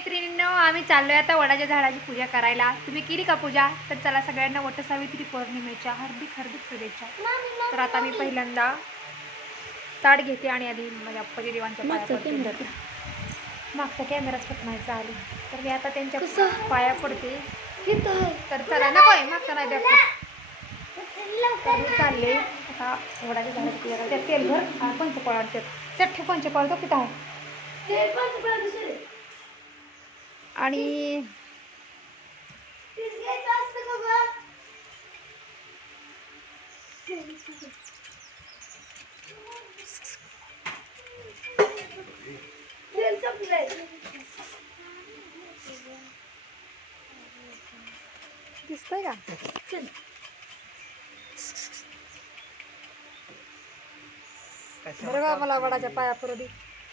मैत्रिणींनो आम्ही चाललोय आता वडाच्या झाडाची पूजा करायला. तुम्ही केली का पूजा? तर चला सगळ्यांना वट सावित्री पौर्णिमेच्या हार्दिक हार्दिक शुभेच्छा. तर आता मी पहिल्यांदा ताट घेते आणि आधी माझ्या आप्पाजी देवांच्या मागचा कॅमेराच पटवायचा आली तर मी आता त्यांच्या? पाया पडते. आहे. तर चला नको आहे मागचा नाही द्या चालले. आता वडाच्या झाडाची पूजा करायला. त्यात तेल भर आणि पंचपाळ त्यात पंचपाळ तो किती आहे. आणि. दिसतंय का. बरं मला वडाच्या पाया पडू दे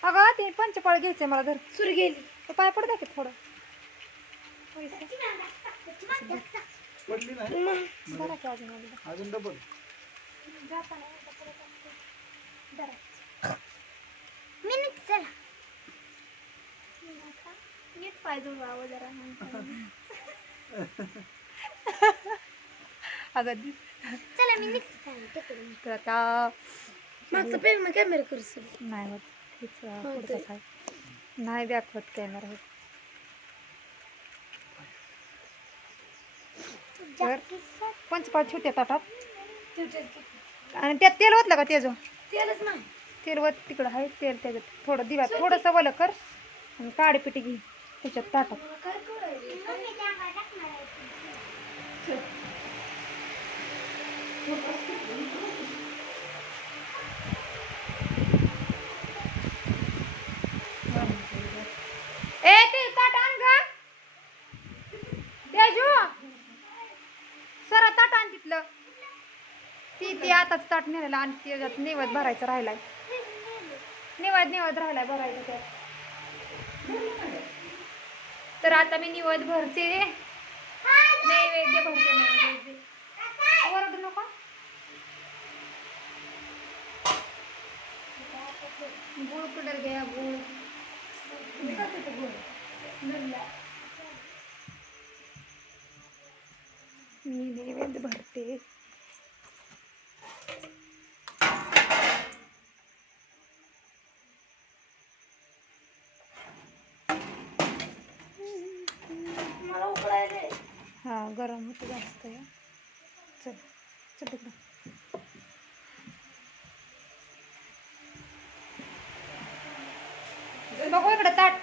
अगं ते पंचपाळ घ्यायचंय मला धर सुर गेली तर पाया पडू द्या की थोडं पडली नाही? मग. बरं. की अजून वालीला. अजून डबल नीट पाय जुळवावं जरा अगं आता मागचा कॅमेरा कर नाही होत. नाही दाखवत कॅमेरा होत. तर पंचपाळ छोट्या ताटात? आणि त्यात तेल ओतलं का त्याचं तेलच नाही. तेल वत तिकडं आहे तेल त्याच्यात. थोडं दिवा थोडंसं वलं कर आणि काळी पिठी घे त्याच्यात ताटात मला. काय कळायलं? ए ते ताट आण ग तेजू सरा ताट आण तिथलं ती ती आताच ताट नेलेला आणि त्याच्यात निवद भरायचं राहिलाय. निवद निवद राहिलाय भरायचं त्यात तर आता मी निवद भरते. नैवेद्य भरते नैवेद्य. ओरडू नको. गुळ कुठं घ्या गुळ मी नैवेद्य भरते मला उकळायलंय. हा गरम होतं जास्त या चल चल तिकडं. बघू इकडं ताट.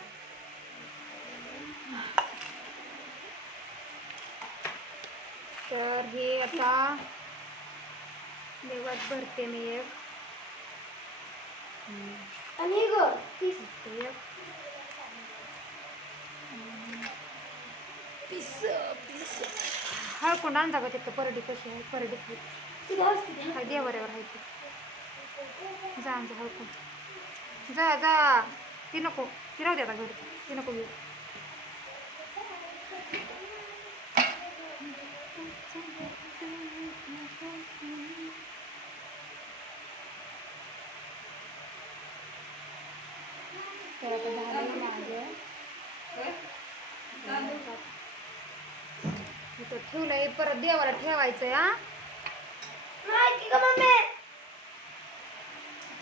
तर हे आता देवात भरते मी एक. आणि एक. पीस. हळकून हळकुंड आणता का तिथं? परडी कशी आहे? परडी खायची तुला असते ते. काय देवाऱ्यावर आहे ती. जा आमचं हळकून जा जा. ती नको. ती राहू द्या आता घरी. ती नको घेऊ. तर आता झालं इथं ठेवलंय परत देवाला ठेवायचंय हा? नाही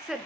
चल.